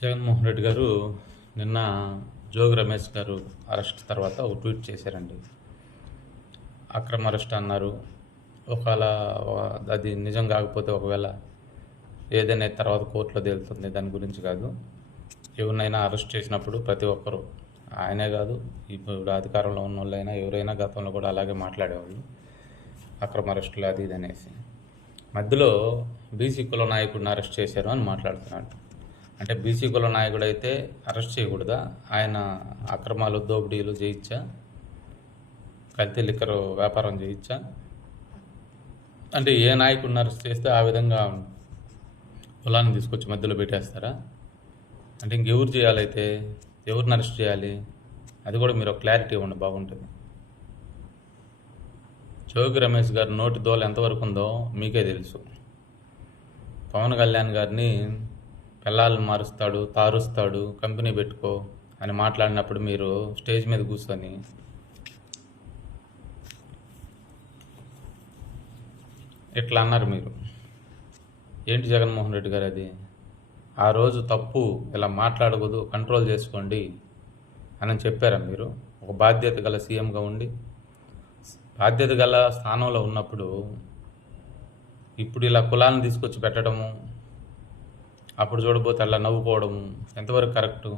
జగన్మోహన్ రెడ్డి గారు నిన్న జోగి రమేష్ గారు అరెస్ట్ తర్వాత ఒక ట్వీట్ చేశారండి. అక్రమ అరెస్ట్ అన్నారు. ఒకవేళ అది నిజం కాకపోతే ఒకవేళ ఏదైనా తర్వాత కోర్టులో తేలుతుంది, దాని గురించి కాదు. ఎవరినైనా అరెస్ట్ చేసినప్పుడు ప్రతి ఒక్కరూ, ఆయనే కాదు ఇప్పుడు అధికారంలో ఉన్న వాళ్ళైనా ఎవరైనా గతంలో కూడా అలాగే మాట్లాడేవాళ్ళు, అక్రమ అరెస్టులు అది ఇది అనేసి. మధ్యలో బీసీ కుల నాయకుడిని అరెస్ట్ చేశారు అని మాట్లాడుతున్నాడు. అంటే బీసీ కుల నాయకుడు అయితే అరెస్ట్ చేయకూడదా? ఆయన అక్రమాలు దోపిడీలు చేయించా, కల్తీ లిక్కర్ వ్యాపారం చేయించా? అంటే ఏ నాయకుడిని అరెస్ట్ చేస్తే ఆ విధంగా కులాన్ని తీసుకొచ్చి మధ్యలో పెట్టేస్తారా? అంటే ఇంకెవరు చేయాలైతే ఎవరిని అరెస్ట్ చేయాలి? అది కూడా మీరు ఒక క్లారిటీ ఇవ్వండి, బాగుంటుంది. జోగి రమేష్ గారి నోటి దోల ఎంతవరకు ఉందో మీకే తెలుసు. పవన్ కళ్యాణ్ గారిని పిల్లల్ని మారుస్తాడు, తారుస్తాడు, కంపెనీ పెట్టుకో అని మాట్లాడినప్పుడు మీరు స్టేజ్ మీద కూర్చొని ఇట్లా అన్నారు. మీరు ఏంటి జగన్మోహన్ రెడ్డి గారు అది? ఆ రోజు తప్పు, ఇలా మాట్లాడకూడదు, కంట్రోల్ చేసుకోండి అని చెప్పారా మీరు? ఒక బాధ్యత గల సీఎంగా ఉండి, బాధ్యత గల స్థానంలో ఉన్నప్పుడు ఇప్పుడు ఇలా కులాలను తీసుకొచ్చి పెట్టడము, అప్పుడు చూడబోతే అలా నవ్వుకోవడము ఎంతవరకు కరెక్టు?